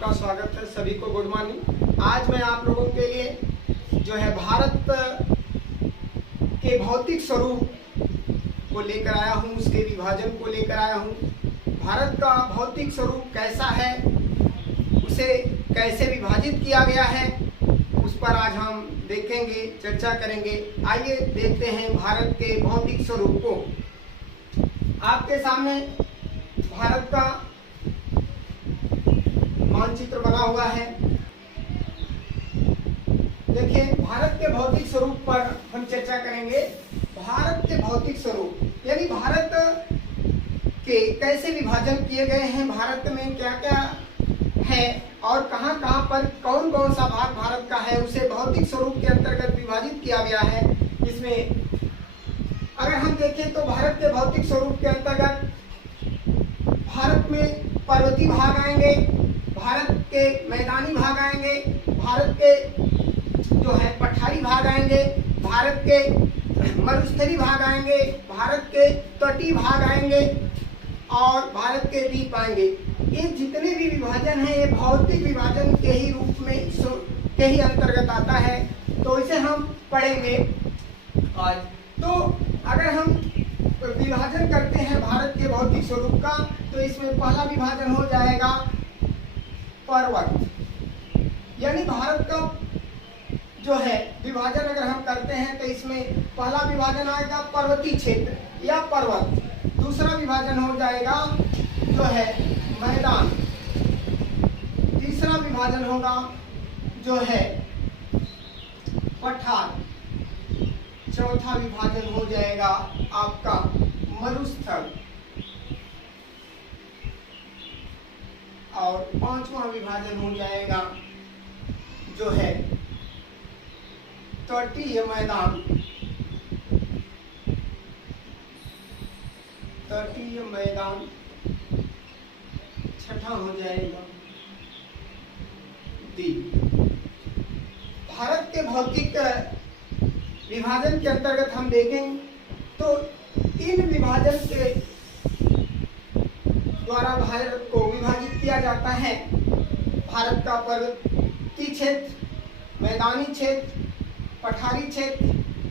आपका स्वागत है। सभी को गुड मॉर्निंग। आज मैं आप लोगों के लिए जो है भारत के भौतिक स्वरूप को लेकर आया हूँ, उसके विभाजन को लेकर आया हूँ। भारत का भौतिक स्वरूप कैसा है, उसे कैसे विभाजित किया गया है, उस पर आज हम देखेंगे, चर्चा करेंगे। आइए देखते हैं भारत के भौतिक स्वरूप को। आपके सामने भारत का मानचित्र बना हुआ है। देखिए, भारत के भौतिक स्वरूप पर हम चर्चा करेंगे। भारत के भौतिक स्वरूप यानी भारत के कैसे विभाजन किए गए हैं, भारत में क्या क्या है और कहां कहां पर कौन कौन सा भाग भारत का है, उसे भौतिक स्वरूप के अंतर्गत विभाजित किया गया है। इसमें अगर हम देखें तो भारत के भौतिक स्वरूप के अंतर्गत भारत में पर्वतीय भाग आएंगे, भारत के मैदानी भाग आएंगे, भारत के जो है पठारी भाग आएंगे, भारत के मरुस्थलीय भाग आएंगे, भारत के तटीय भाग आएंगे और भारत के द्वीप आएंगे। ये जितने भी विभाजन हैं, ये भौतिक विभाजन के ही रूप में के ही अंतर्गत आता है। तो इसे हम पढ़ेंगे आज। तो अगर हम विभाजन करते हैं भारत के भौतिक स्वरूप का, तो इसमें पहला विभाजन हो जाएगा पर्वत, यानी भारत का जो है विभाजन अगर हम करते हैं तो इसमें पहला विभाजन आएगा पर्वतीय क्षेत्र या पर्वत। दूसरा विभाजन हो जाएगा जो है मैदान। तीसरा विभाजन होगा जो है पठार। चौथा विभाजन हो जाएगा आपका मरुस्थल और पांचवा विभाजन हो जाएगा जो है तटीय मैदान। तटीय मैदान छठा हो जाएगा द्वीप। भारत के भौतिक विभाजन के अंतर्गत हम देखें तो इन विभाजन के द्वारा भारत को विभाजित किया जाता है। भारत का पर्वतीय क्षेत्र, मैदानी क्षेत्र, पठारी क्षेत्र,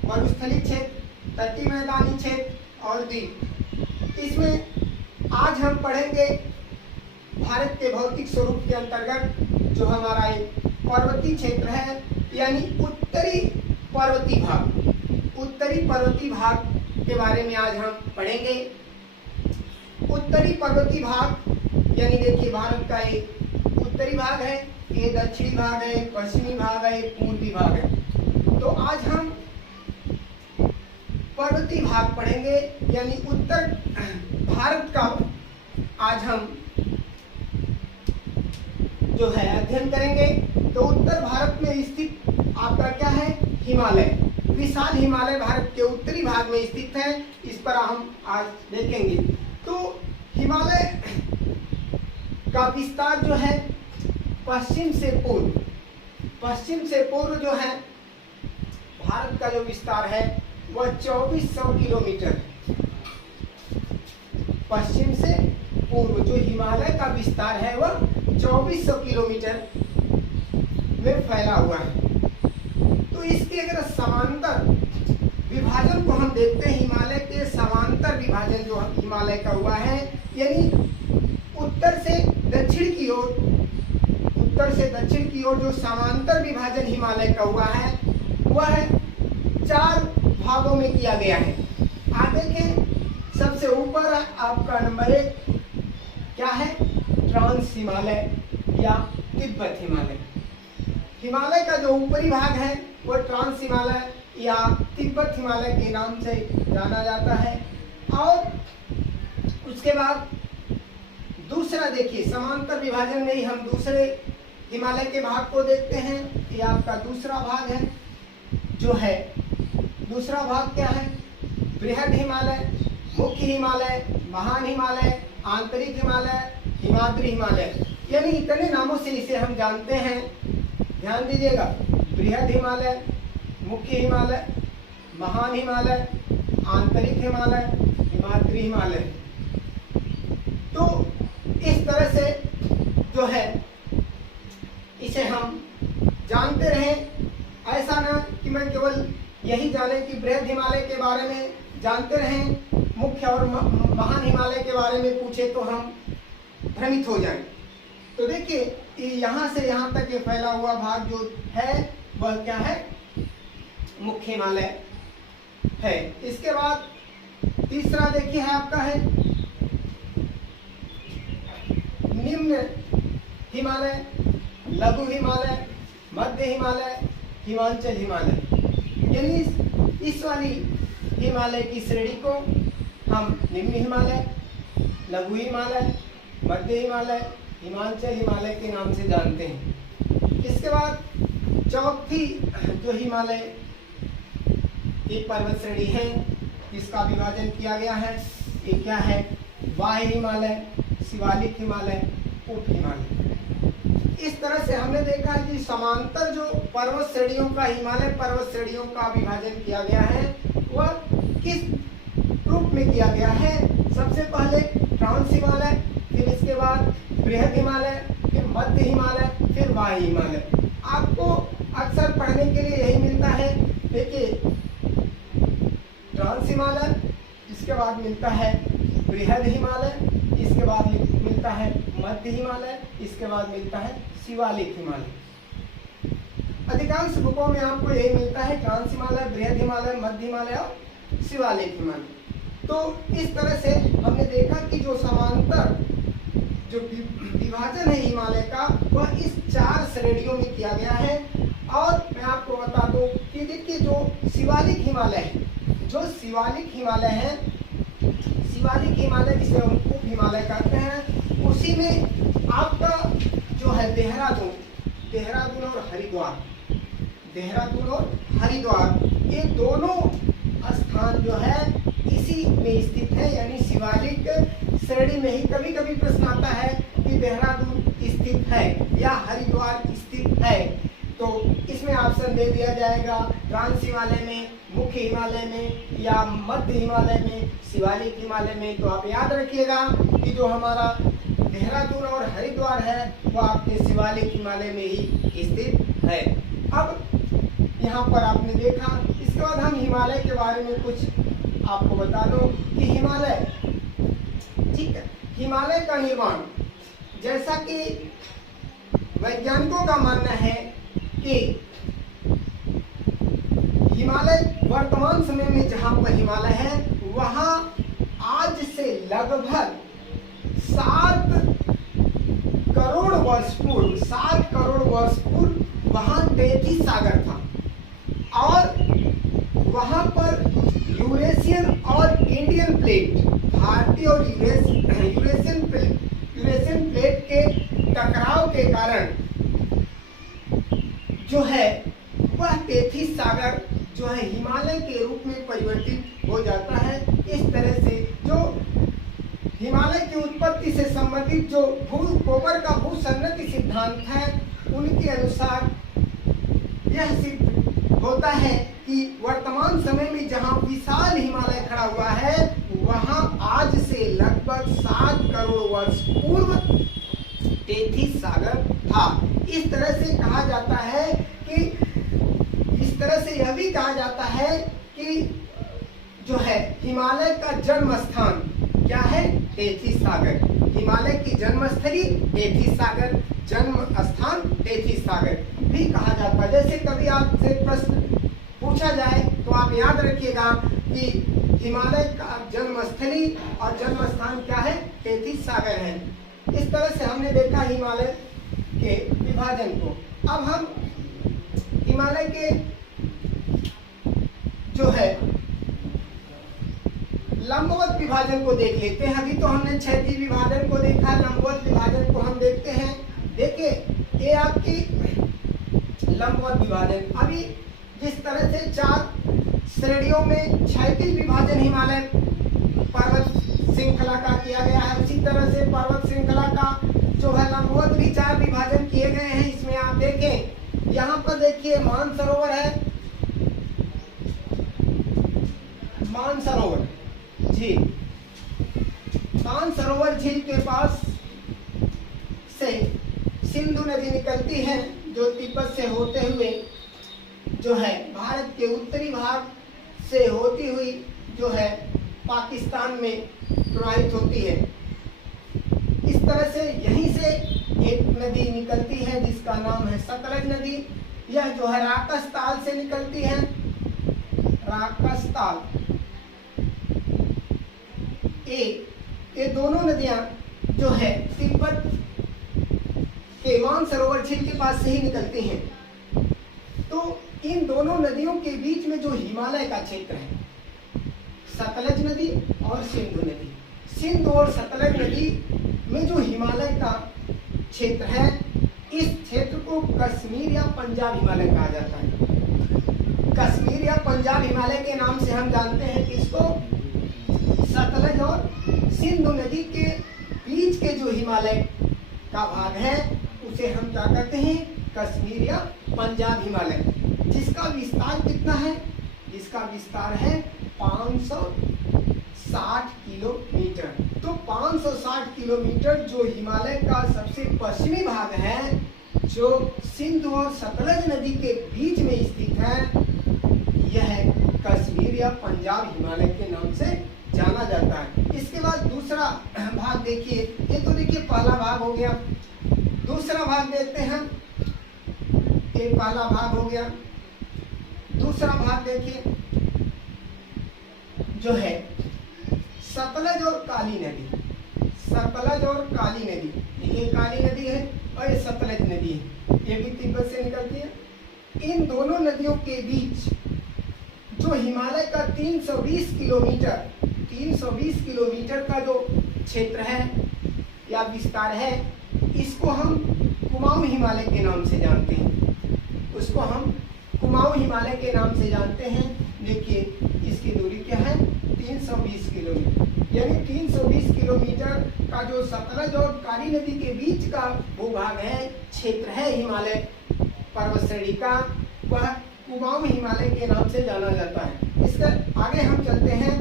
मरुस्थलीय क्षेत्र, तटीय मैदानी क्षेत्र और द्वीप। इसमें आज हम पढ़ेंगे भारत के भौतिक स्वरूप के अंतर्गत जो हमारा एक पर्वतीय क्षेत्र है, यानी उत्तरी पर्वतीय भाग। उत्तरी पर्वतीय भाग के बारे में आज हम पढ़ेंगे। उत्तरी पर्वतीय भाग यानी देखिए, भारत का एक उत्तरी भाग है, ये दक्षिणी भाग है, पश्चिमी भाग है, पूर्वी भाग है। तो आज हम पर्वतीय भाग पढ़ेंगे, यानी उत्तर भारत का आज हम जो है अध्ययन करेंगे। तो उत्तर भारत में स्थित आपका क्या है, हिमालय। विशाल हिमालय भारत के उत्तरी भाग में स्थित है। इस पर हम आज देखेंगे। तो हिमालय का विस्तार जो है पश्चिम से पूर्व जो है भारत का जो विस्तार है वह 2400 किलोमीटर है। पश्चिम से पूर्व जो हिमालय का विस्तार है वह 2400 किलोमीटर में फैला हुआ है। तो इसके अगर समांतर विभाजन को हम देखते हैं, हिमालय के समांतर विभाजन जो हिमालय का हुआ है, यानी उत्तर से दक्षिण की ओर जो समांतर विभाजन हिमालय का हुआ है वह 4 भागों में किया गया है। आप देखें, सबसे ऊपर आपका नंबर 1 क्या है, ट्रांस हिमालय या तिब्बत हिमालय। हिमालय का जो ऊपरी भाग है वह ट्रांस हिमालय या तिब्बत हिमालय के नाम से जाना जाता है। और उसके बाद दूसरा देखिए, समांतर विभाजन में ही हम दूसरे हिमालय के भाग को देखते हैं। ये आपका दूसरा भाग है जो है, दूसरा भाग क्या है, बृहद हिमालय, मुख्य हिमालय, महान हिमालय, आंतरिक हिमालय, हिमाद्री हिमालय, यानी इतने नामों से इसे हम जानते हैं। ध्यान दीजिएगा, बृहद हिमालय, मुख्य हिमालय, महान हिमालय, आंतरिक हिमालय, हिमाद्री हिमालय। तो इस तरह से जो है इसे हम जानते रहें। ऐसा ना कि मैं केवल यही जाने कि बृहद हिमालय के बारे में जानते रहें, मुख्य और महान हिमालय के बारे में पूछे तो हम भ्रमित हो जाएं। तो देखिए यहाँ से यहाँ तक ये फैला हुआ भाग जो है वह क्या है, मुख्य हिमालय है। इसके बाद तीसरा देखिए है आपका है निम्न हिमालय, लघु हिमालय, मध्य हिमालय, हिमांचल हिमालय। यानी इस वाली हिमालय की श्रेणी को हम निम्न हिमालय, लघु हिमालय, मध्य हिमालय, हिमांचल हिमालय के नाम से जानते हैं। इसके बाद चौथी जो हिमालय एक पर्वत श्रेणी है जिसका विभाजन किया गया है, ये क्या है, बाह्य हिमालय, शिवालिक हिमालय, उप हिमालय। इस तरह से हमने देखा कि समांतर जो पर्वत श्रेणियों का, हिमालय पर्वत श्रेणियों का विभाजन किया गया है वह किस रूप में किया गया है। सबसे पहले ट्रांस हिमालय, फिर इसके बाद बृहद हिमालय, फिर मध्य हिमालय, फिर बाह्य हिमालय। आपको अक्सर पढ़ने के लिए यही मिलता है। देखिए ट्रांस हिमालय, इसके बाद मिलता है बृहद हिमालय, इसके बाद मिलता है मध्य हिमालय, इसके बाद मिलता है शिवालिक हिमालय। अधिकांश बुकों में आपको यही मिलता है, ट्रांस हिमालय, बृहद हिमालय, मध्य हिमालय और शिवालिक हिमालय। तो इस तरह से हमने देखा कि जो समांतर जो विभाजन है हिमालय का वह इस 4 श्रेणियों में किया गया है। और मैं आपको बता दूं कि देखिए जो शिवालिक हिमालय है, जो शिवालिक हिमालय है, शिवालिक हिमालय जिसे हम उप हिमालय कहते हैं, उसी में आपका जो है देहरादून और हरिद्वार, देहरादून और हरिद्वार ये दोनों स्थान जो है इसी में स्थित है। यानी शिवालिक श्रेणी में ही कभी कभी प्रश्न आता है कि देहरादून स्थित है या हरिद्वार स्थित है, तो इसमें ऑप्शन दे दिया जाएगा ट्रांस हिमालय में, मुख्य हिमालय में या मध्य हिमालय में, शिवालिक हिमालय में। तो आप याद रखिएगा कि जो हमारा देहरादून और हरिद्वार है वो आपके शिवालिक हिमालय में ही स्थित है। अब यहाँ पर आपने देखा, इसके बाद हम हिमालय के बारे में कुछ आपको बता दूं कि हिमालय, ठीक है, हिमालय का निर्माण, जैसा कि वैज्ञानिकों का मानना है कि हिमालय वर्तमान समय में जहां पर हिमालय है वहां आज से लगभग 7 करोड़ वर्ष पूर्व वहां टेथिस सागर था और वहां पर यूरेशियन और इंडियन प्लेट, भारतीय और यूरेशियन प्लेट के टकराव के कारण जो है वह टेथिस सागर जो है हिमालय के रूप में परिवर्तित हो जाता है। इस तरह से जो हिमालय की उत्पत्ति से संबंधित जो कोपर का भूसन्नति सिद्धांत है उनके अनुसार यह सिद्ध होता है कि वर्तमान समय में जहां विशाल हिमालय खड़ा हुआ है वहां आज से लगभग 7 करोड़ वर्ष पूर्व टेथिस सागर था। इस तरह से कहा जाता है कि इस तरह से यह भी कहा जाता है कि जो है हिमालय का जन्म स्थान क्या है, टेथिस सागर। हिमालय की जन्मस्थली टेथिस सागर, जन्म स्थान टेथिस सागर भी कहा जाता है। जैसे कभी आपसे प्रश्न पूछा जाए तो आप याद रखिएगा कि हिमालय का जन्मस्थली और जन्म स्थान क्या है, टेथिस सागर है। इस तरह से हमने देखा हिमालय के विभाजन को। अब हम हिमालय के जो है लंबवत विभाजन को देख लेते हैं। अभी तो हमने क्षैतिज विभाजन को देखा, लंबवत विभाजन को हम देखते हैं। देखिए ये आपकी लंबवत विभाजन, अभी जिस तरह से 4 श्रेणियों में क्षैतिज विभाजन हिमालय पर्वत श्रृंखला का किया गया है, उसी तरह से पर्वत श्रृंखला का जो है लंबवत भी 4 विभाजन किए गए हैं। इसमें आप देखें, यहाँ पर देखिए मानसरोवर है, मानसरोवर झील, मानसरोवर झील के पास से सिंधु नदी निकलती है जो तिब्बत से होते हुए जो है भारत के उत्तरी भाग से होती हुई जो है पाकिस्तान में प्रवाहित होती है। इस तरह से यहीं से एक नदी निकलती है जिसका नाम है सतलज नदी। यह जो है राकस से निकलती है, राकस ताल। ये दोनों नदियां जो है तिब्बत के मानसरोवर झील के पास से ही निकलती हैं। तो इन दोनों नदियों के बीच में जो हिमालय का क्षेत्र है, सतलज नदी और सिंधु नदी, सिंधु और सतलज नदी में जो हिमालय का क्षेत्र है, इस क्षेत्र को कश्मीर या पंजाब हिमालय कहा जाता है। कश्मीर या पंजाब हिमालय के नाम से हम जानते हैं कि इसको सतलज और सिंधु नदी के बीच के जो हिमालय का भाग है उसे हम क्या कहते हैं, कश्मीर या पंजाब हिमालय, जिसका विस्तार कितना है, जिसका विस्तार है 560 किलोमीटर। तो 560 किलोमीटर जो हिमालय का सबसे पश्चिमी भाग है, जो सिंधु और सतलज नदी के बीच में स्थित है, यह कश्मीर या पंजाब हिमालय के नाम से जाना जाता है। इसके बाद दूसरा भाग देखिए, ये तो देखिए पहला भाग हो गया। दूसरा भाग देखते हैं, ये पहला भाग हो गया। दूसरा भाग देखिए जो है सतलज और काली नदी। सतलज और काली नदी, ये काली नदी है और ये सतलज नदी है, ये भी तिब्बत से निकलती है। इन दोनों नदियों के बीच जो हिमालय का 320 किलोमीटर का जो क्षेत्र है या विस्तार है, इसको हम कुमाऊं हिमालय के नाम से जानते हैं। उसको हम कुमाऊं हिमालय के नाम से जानते हैं। देखिए इसकी दूरी क्या है, 320 किलोमीटर। यानी 320 किलोमीटर का जो सतलज और काली नदी के बीच का भूभाग है, क्षेत्र है हिमालय पर्वत श्रेणी का, वह कुमाऊं हिमालय के नाम से जाना जाता है। इसके आगे हम चलते हैं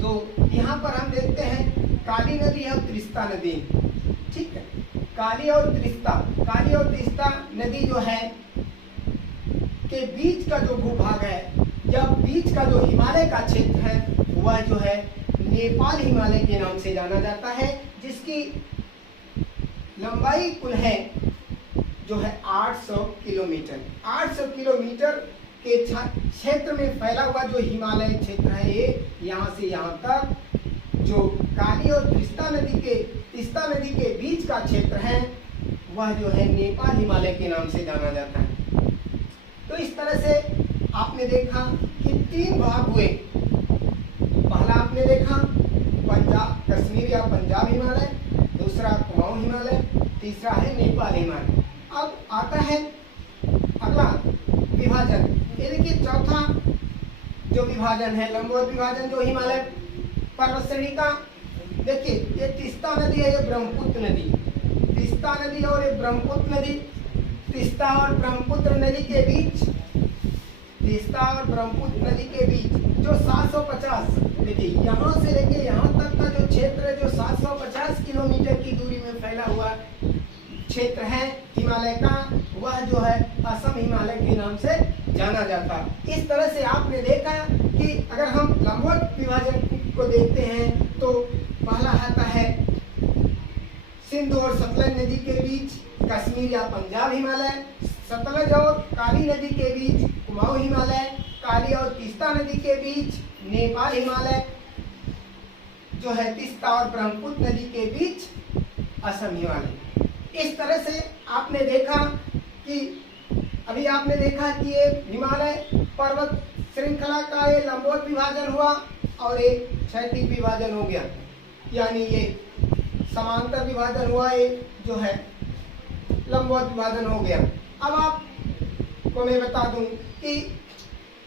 तो यहाँ पर हम देखते हैं काली नदी और त्रिस्ता नदी। ठीक है, काली और त्रिस्ता नदी जो है के बीच का जो भूभाग है या बीच का जो हिमालय का क्षेत्र है, वह जो है नेपाल हिमालय के नाम से जाना जाता है, जिसकी लंबाई कुल है जो है 800 किलोमीटर। 800 किलोमीटर के क्षेत्र में फैला हुआ जो हिमालय क्षेत्र है, ये यहाँ से यहाँ तक जो काली और तीस्ता नदी के बीच का क्षेत्र है, वह जो है नेपाल हिमालय के नाम से जाना जाता है। तो इस तरह से आपने देखा कि 3 भाग हुए। पहला आपने देखा कश्मीर या पंजाब हिमालय, दूसरा कुमाऊं हिमालय, तीसरा है नेपाल हिमालय। अब आता है अगला विभाजन। ये देखिए चौथा जो विभाजन है, लंबवत विभाजन जो हिमालय पर्वत श्रेणी का। देखिए ये तीस्ता नदी है, ये ब्रह्मपुत्र नदी, तीस्ता नदी और ये ब्रह्मपुत्र नदी। तीस्ता और ब्रह्मपुत्र नदी के बीच, तीस्ता और ब्रह्मपुत्र नदी के बीच जो 750, देखिए यहाँ से लेके यहाँ तक का जो क्षेत्र है, जो 750 किलोमीटर की दूरी में फैला हुआ क्षेत्र है हिमालय का, वह जो है असम हिमालय के नाम से जाना जाता। इस तरह से आपने देखा कि अगर हम लंबवत विभाजन को देखते हैं तो पहला आता है सिंधु और सतलज नदी के बीच कश्मीर या पंजाब हिमालय, सतलज और काली नदी के बीच कुमाऊं हिमालय, काली और तीस्ता नदी के बीच नेपाल हिमालय जो है, तीस्ता और ब्रह्मपुत्र नदी के बीच असम हिमालय। इस तरह से आपने देखा कि अभी आपने देखा कि ये हिमालय पर्वत श्रृंखला का ये लंबवत विभाजन हुआ और एक क्षैतिज विभाजन हो गया, यानी ये समांतर विभाजन हुआ, ये जो है लंबवत विभाजन हो गया। अब आपको मैं बता दूं कि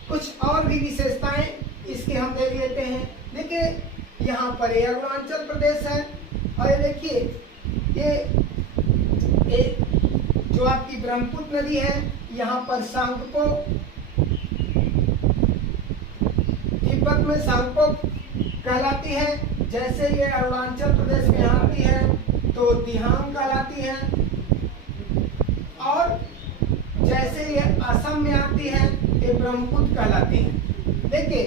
कुछ और भी विशेषताएं इसके हम देख लेते हैं। देखिए यहाँ पर ये अरुणाचल प्रदेश है और ये देखिए ये जो आपकी ब्रह्मपुत्र नदी है, यहाँ पर सांगपो, तिब्बत में सांगपो कहलाती है। जैसे ये अरुणाचल प्रदेश में आती है तो दिहांग कहलाती है। और जैसे ये असम में आती है ये ब्रह्मपुत्र कहलाती है। देखिए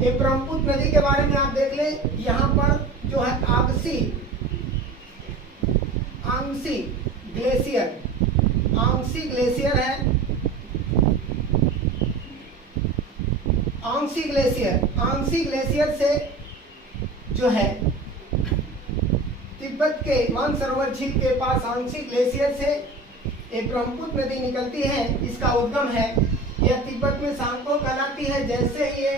ये ब्रह्मपुत्र नदी के बारे में आप देख ले, यहाँ पर जो है आंगसी ग्लेशियर है। आंगसी ग्लेशियर से जो है तिब्बत के मानसरोवर झील के पास आंगसी ग्लेशियर से एक ब्रह्मपुत्र नदी निकलती है। इसका उद्गम है, यह तिब्बत में सांको कहलाती है। जैसे ये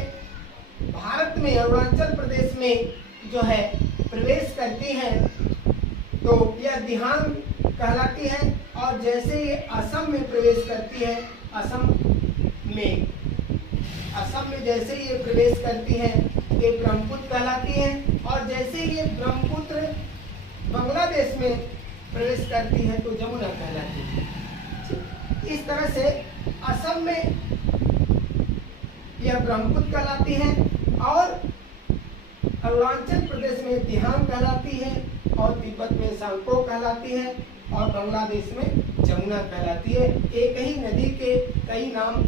भारत में अरुणाचल प्रदेश में जो है प्रवेश करती है तो यह दिहांग कहलाती है, और जैसे ये असम में प्रवेश करती है, असम में जैसे ये प्रवेश करती है ये ब्रह्मपुत्र कहलाती है, और जैसे ये ब्रह्मपुत्र बांग्लादेश में प्रवेश करती है तो जमुना कहलाती है। इस तरह से असम में यह ब्रह्मपुत्र कहलाती है, और अरुणाचल प्रदेश में दिहांग कहलाती है, और तिब्बत में सांको कहलाती है, और बांग्लादेश में जमुना कहलाती है। एक ही नदी के कई नाम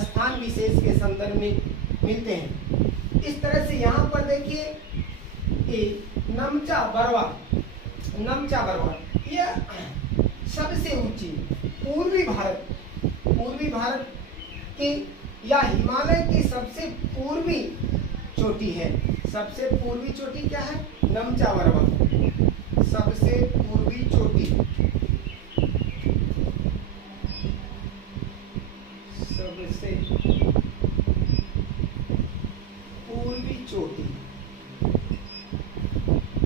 स्थान विशेष के संदर्भ में मिलते हैं। इस तरह से यहाँ पर देखिए नमचा बरवा यह सबसे ऊंची पूर्वी भारत की या हिमालय की सबसे पूर्वी चोटी है। सबसे पूर्वी चोटी क्या है? नमचा बरवा, सबसे पूर्वी चोटी। सबसे पूर्वी चोटी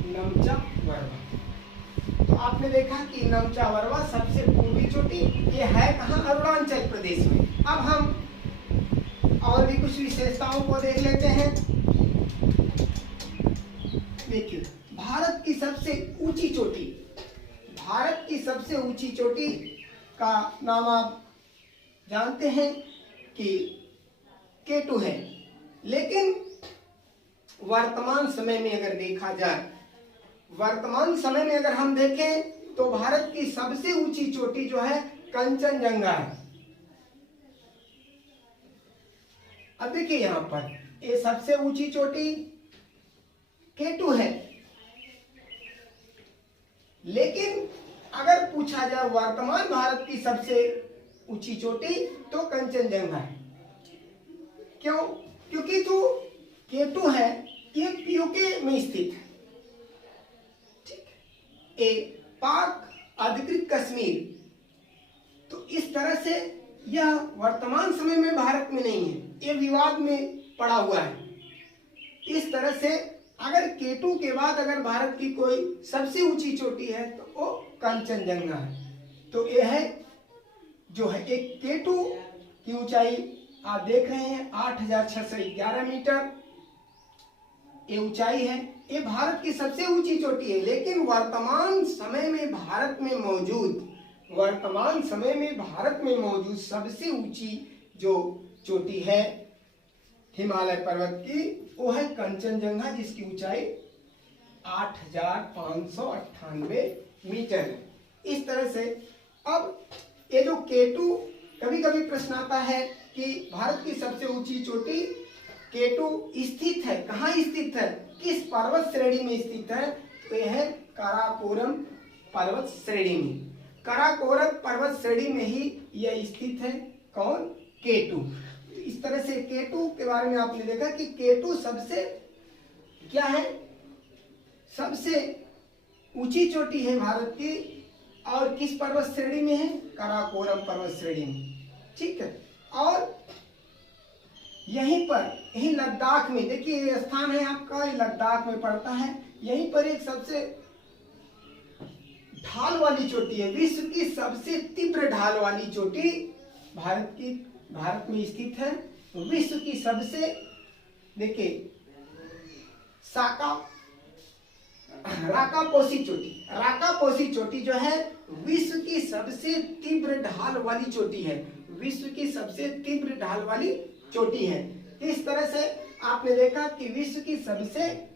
नमचा बरवा। तो आपने देखा कि नमचा बरवा सबसे पूर्वी चोटी ये है कहाँ? अरुणाचल प्रदेश में। अब हम और भी कुछ विशेषताओं को देख लेते हैं। देखिए भारत की सबसे ऊंची चोटी का नाम आप जानते हैं कि केटू है। लेकिन वर्तमान समय में अगर देखा जाए, वर्तमान समय में अगर हम देखें तो भारत की सबसे ऊंची चोटी जो है कंचनजंगा है। अब देखिए यहां पर ये सबसे ऊंची चोटी केटू है, लेकिन अगर पूछा जाए वर्तमान भारत की सबसे ऊंची चोटी तो कंचनजंगा है। क्यों? क्योंकि जो केटू है ये पीओके में स्थित है, ठीक है, ये पाक अधिकृत कश्मीर। तो इस तरह से यह वर्तमान समय में भारत में नहीं है, ये विवाद में पड़ा हुआ है। इस तरह से अगर केटू के बाद अगर भारत की कोई सबसे ऊंची चोटी है तो वो कंचनजंगा है। तो यह है जो है एक केटू की ऊंचाई आप देख रहे हैं 8,611 मीटर ये ऊंचाई है। ये भारत की सबसे ऊंची चोटी है। लेकिन वर्तमान समय में भारत में मौजूद सबसे ऊंची जो चोटी है हिमालय पर्वत की वो है कंचनजंगा, जिसकी ऊंचाई 8,598 मीटर है। इस तरह से अब ये जो केटू, कभी कभी प्रश्न आता है कि भारत की सबसे ऊंची चोटी केटू स्थित है, कहाँ स्थित है, किस पर्वत श्रेणी में स्थित है? तो यह है काराकोरम पर्वत श्रेणी में। काराकोरम पर्वत श्रेणी में ही यह स्थित है। कौन? केटू। इस तरह से केटू के बारे में आपने देखा कि केटू सबसे क्या है, सबसे ऊंची चोटी है भारत की, और किस पर्वत श्रेणी में है? काराकोरम पर्वत श्रेणी में, ठीक है। और यहीं लद्दाख में, देखिए ये स्थान है आपका, ये लद्दाख में पड़ता है। यहीं पर एक सबसे ढाल वाली चोटी है, विश्व की सबसे तीव्र ढाल वाली चोटी भारत में स्थित है। विश्व की सबसे, देखिए राकापोसी चोटी जो है विश्व की सबसे तीव्र ढाल वाली चोटी है, विश्व की सबसे तीव्र ढाल वाली चोटी है। इस तरह से आपने देखा कि विश्व की सबसे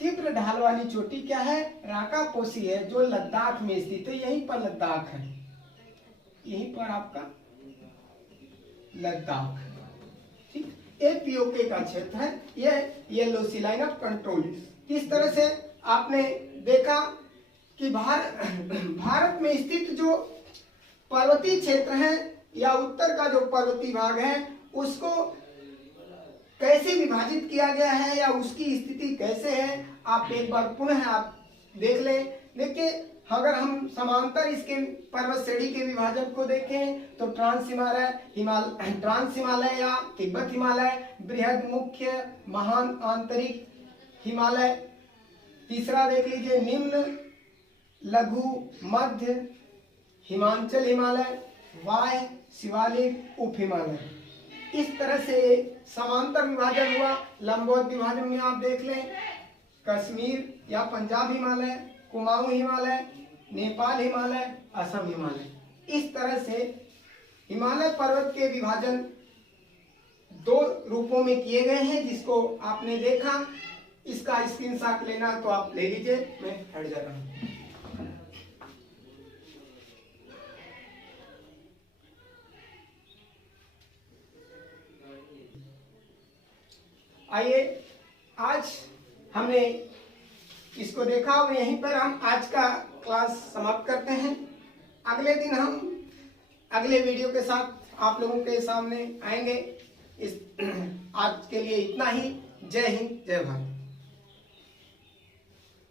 तीव्र ढाल वाली चोटी क्या है? राकापोसी है, जो लद्दाख में स्थित है। यहीं पर लद्दाख है, यहीं पर आपका लद्दाख। ठीक, ये पीओके का क्षेत्र है, ये yellow sea line of control. किस तरह से आपने देखा कि भारत में स्थित जो पर्वतीय क्षेत्र है या उत्तर का जो पर्वतीय भाग है उसको कैसे विभाजित किया गया है या उसकी स्थिति कैसे है, आप एक बार पुनः आप देख लें। देखिए, अगर हम समांतर इसके पर्वत श्रेणी के विभाजन को देखें तो ट्रांस हिमालय या तिब्बत हिमालय, बृहद मुख्य महान आंतरिक हिमालय। तीसरा देख लीजिए, निम्न लघु मध्य हिमांचल हिमालय, वाय शिवालिक उप हिमालय। इस तरह से समांतर विभाजन हुआ। लंबवत विभाजन में आप देख लें, कश्मीर या पंजाब हिमालय, कुमाऊं हिमालय, नेपाल हिमालय, असम हिमालय। इस तरह से हिमालय पर्वत के विभाजन दो रूपों में किए गए हैं, जिसको आपने देखा। इसका स्क्रीनशॉट लेना तो आप ले लीजिए, मैं हट जा रहा हूं। आइए, आज हमने इसको देखा और यहीं पर हम आज का क्लास समाप्त करते हैं। अगले दिन हम अगले वीडियो के साथ आप लोगों के सामने आएंगे। आज के लिए इतना ही। जय हिंद, जय भारत।